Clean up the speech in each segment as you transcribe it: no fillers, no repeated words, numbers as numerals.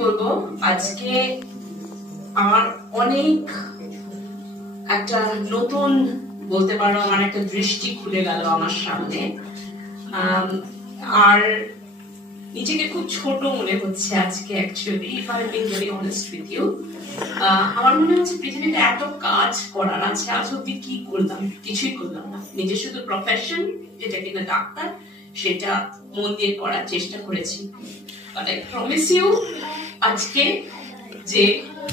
বলবো আজকে আমার অনেক একটা নতুন বলতে পারো আমার একটা দৃষ্টি খুলে গেল আমার সামনে আর নিজেকে খুব ছোট মনে হচ্ছে আজকে actually if I being very honest with you আমার মনে হচ্ছে পৃথিবীতে এত কাজ করার আছে আজ অব্দি কি করলাম কিছুই করলাম না নিজের শুধু প্রফেশন যেটা কিনা ডাক্তার সেটা মন দিয়ে করার চেষ্টা করেছি বাট আই প্রমিস ইউ আজকে যে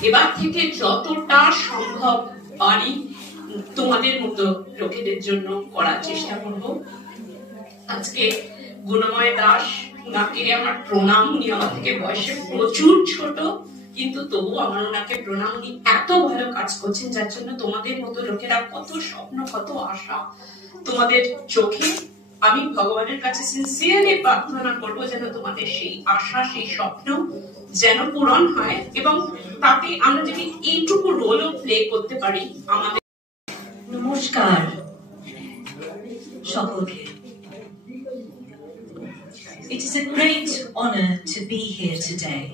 এবার থেকে যতটা সম্ভব পারি তোমাদের মতো লোকেদের জন্য করার চেষ্টা করব আজকে গুণময় দাস ওনাকে আমার প্রণাম উনি আমার থেকে বয়সে প্রচুর ছোট কিন্তু তবু আমার ওনাকে প্রণাম উনি এত ভালো কাজ করছেন যার জন্য তোমাদের মতো লোকেরা কত স্বপ্ন কত আশা তোমাদের চোখে আমি ভগবানের কাছে সিনসিয়ারলি প্রার্থনা করব যেন তোমাদের সেই আশা সেই স্বপ্ন যেন পূরণ হয় এবং তাতে আমরা যদি এইটুকু রোলও প্লে করতে পারি আমাদের নমস্কার সকলকে It is a great honor to be here today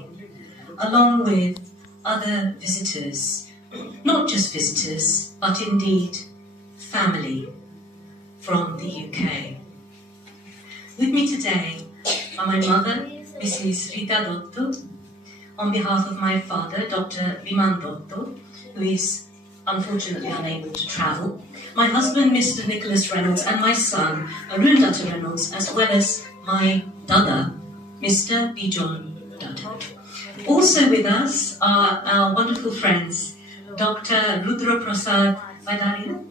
along with other visitors, not just visitors but indeed family from the UK. With me today are my mother, Mrs. Rita Dotto, on behalf of my father, Dr. Biman Dotto, who is unfortunately unable to travel, my husband, Mr. Nicholas Reynolds, and my son, Arun Dutta Reynolds, as well as my dada, Mr. Bijon Dutta. Also with us are our wonderful friends, Dr. Rudra Prasad Vaidarya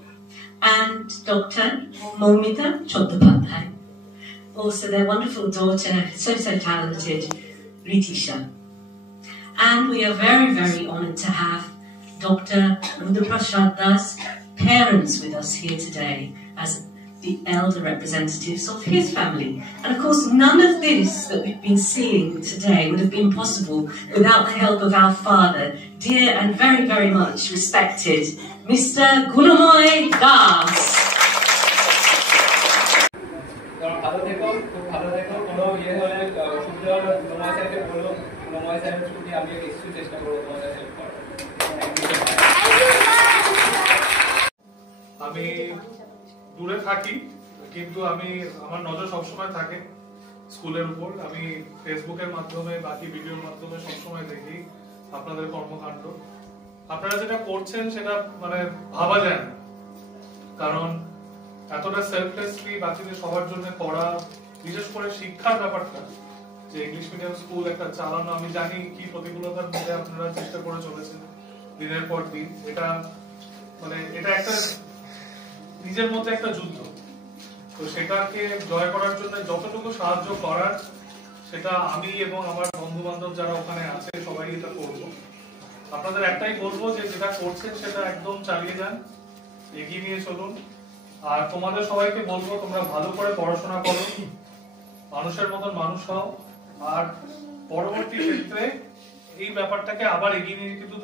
and Dr. Momita Chattopadhyay. Also their wonderful daughter, so talented, Ritisha. And we are very, very honoured to have Dr. Rudra Prasad Das' parents with us here today as the elder representatives of his family. And of course, none of this that we've been seeing today would have been possible without the help of our father, dear and very, very much respected, Mr. Gunamoy Das. আমি দূরে থাকি কিন্তু আমি আমার নজর সবসময় থাকে স্কুলের উপর আমি ফেসবুকের মাধ্যমে বাকি ভিডিওর মাধ্যমে সবসময় দেখি আপনাদের কর্মকাণ্ড আপনারা যেটা করছেন সেটা মানে ভাবা যায় না কারণ এতটা সেলফলেসলি বাকিদের সবার জন্য করা বিশেষ করে শিক্ষার ব্যাপারটা যে ইংলিশ মিডিয়াম স্কুল একটা চালানো আমি জানি কি প্রতিকূলতার মধ্যে আপনারা চেষ্টা করে চলেছেন দিনের পর দিন এটা মানে এটা একটা নিজের মধ্যে একটা যুদ্ধ তো সেটাকে জয় করার জন্য যতটুকু সাহায্য করার সেটা আমি এবং আমার বন্ধু বান্ধব যারা ওখানে আছে সবাই এটা করব আপনাদের একটাই বলবো যে যেটা করছেন সেটা একদম চালিয়ে যান এগিয়ে নিয়ে চলুন আর তোমাদের সবাইকে বলবো তোমরা ভালো করে পড়াশোনা করো মানুষের মতন মানুষ হও আর পরবর্তী ক্ষেত্রে এই ব্যাপারটাকে আবার এগিয়ে নিয়ে কিন্তু